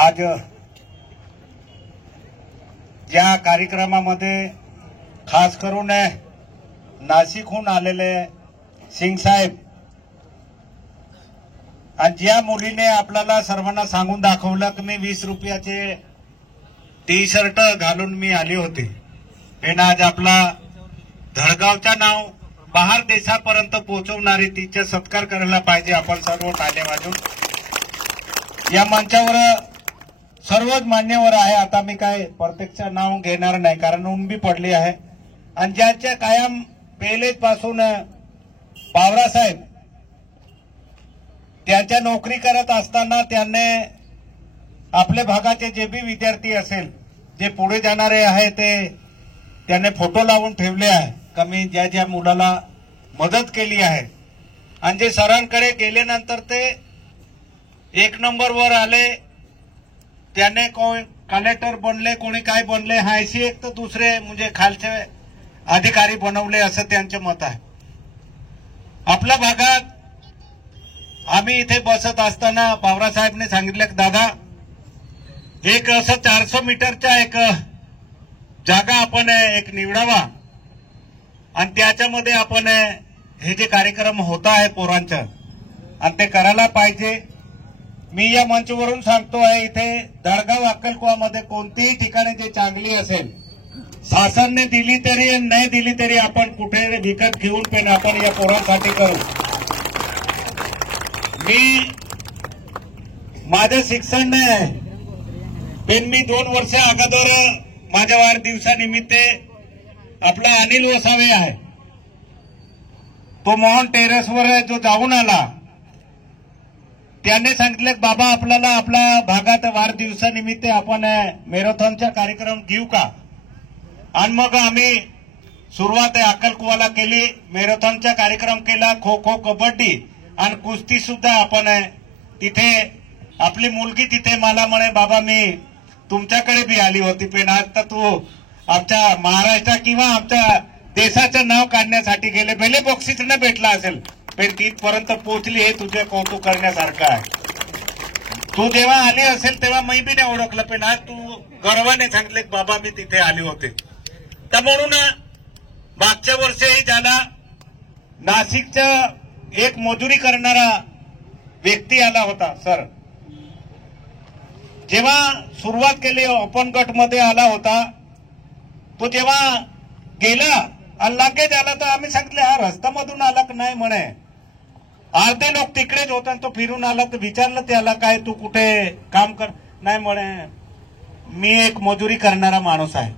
आज या कार्यक्रमामध्ये खास करून नाशिकहून आलेले सिंग साहेब आणि ज्या मुलीने आपल्याला सर्वांना सांगून दाखवलं की मी 20 रुपयाचे टी शर्ट घालून मी आली होती, पण आज आपला धडगावचं नाव बाहेर देशापर्यंत पोहोचवणारी तिचा सत्कार करायला पाहिजे आपण सर्व टाळे वाजवून। या मंचावर सर्वच मान्यवर आहे। आता मी काय प्रत्यक्ष नाव घेणार नाही कारण ऊन बी पडली आहे आणि ज्याच्या कायम पहिलेच पासून पावरा साहेब त्यांच्या नोकरी करत असताना त्यांनी आपल्या भागाचे जे बी विद्यार्थी असेल जे पुढे जाणारे आहे ते त्यांनी फोटो लावून ठेवले आहे कमी ज्या ज्या मुलाला मदत केली आहे आणि जे सरांकडे गेल्यानंतर ते 1 नंबरवर आले, त्याने कोण कलेक्टर बनले कोणी काय बनले हा ऐसी एक तर दुसरे म्हणजे खालचे अधिकारी बनवले असं त्यांचे मत आहे। आपल्या भागात आम्ही इथे बसत असताना पावरा साहेबने सांगितलं की दादा एक असं 400 मीटरचा एक जागा आपण एक निवडावा आणि त्याच्यामध्ये आपण हे जे कार्यक्रम होता आहे पोरांचा आणि ते करायला पाहिजे। मी या मंचवरून सांगतो आहे इथे धडगाव अक्कलकुवामध्ये कोणतीही ठिकाणी जे चांगली असेल शासनाने दिली तरी नाही दिली तरी आपण कुठे विकत घेऊन पण आपण या पोरांसाठी करू। मी माझं शिक्षण नाही पण मी 2 वर्ष अगोदर माझ्या वाढदिवसानिमित्त आपला अनिल वसावे आहे तो मोहन टेरेसवर जो जाऊन आला त्याने सांगितले बाबा आपल्याला आपल्या भागात वाढदिवसानिमित्त आपण मॅरेथॉनचा कार्यक्रम घेऊ का। आणि मग आम्ही सुरुवात अक्कलकुवाला केली, मॅरेथॉनचा कार्यक्रम केला, खो खो कबड्डी आणि कुस्ती सुद्धा आपण तिथे आपली मुलगी तिथे मला म्हणे बाबा मी तुमच्याकडे बी आली होती पण आता तू आमच्या महाराष्ट्र किंवा आमच्या देशाचं नाव काढण्यासाठी गेले, भले बक्षीस न भेटला असेल पण तिथपर्यंत पोहोचली हे तुझे कौतुक करण्यासारखं आहे। तू जेव्हा आली असेल तेव्हा मी बी नाही ओळखलं पण आज तू गर्वाने सांगितले बाबा मी तिथे आले होते। तर म्हणून मागच्या वर्षीही ज्याला नाशिकचा एक मजुरी करणारा व्यक्ती आला होता सर, जेव्हा सुरुवात केली ओपन गट मध्ये आला होता तो जेव्हा गेला आणि लगेच आला तर आम्ही सांगितले हा रस्त्यामधून आला की नाही म्हणे, अर्धे लोक तिकडेच होते तो फिरून आला तर विचारलं त्याला काय तू कुठे काम कर, नाही म्हणे मी एक मजुरी करणारा माणूस आहे।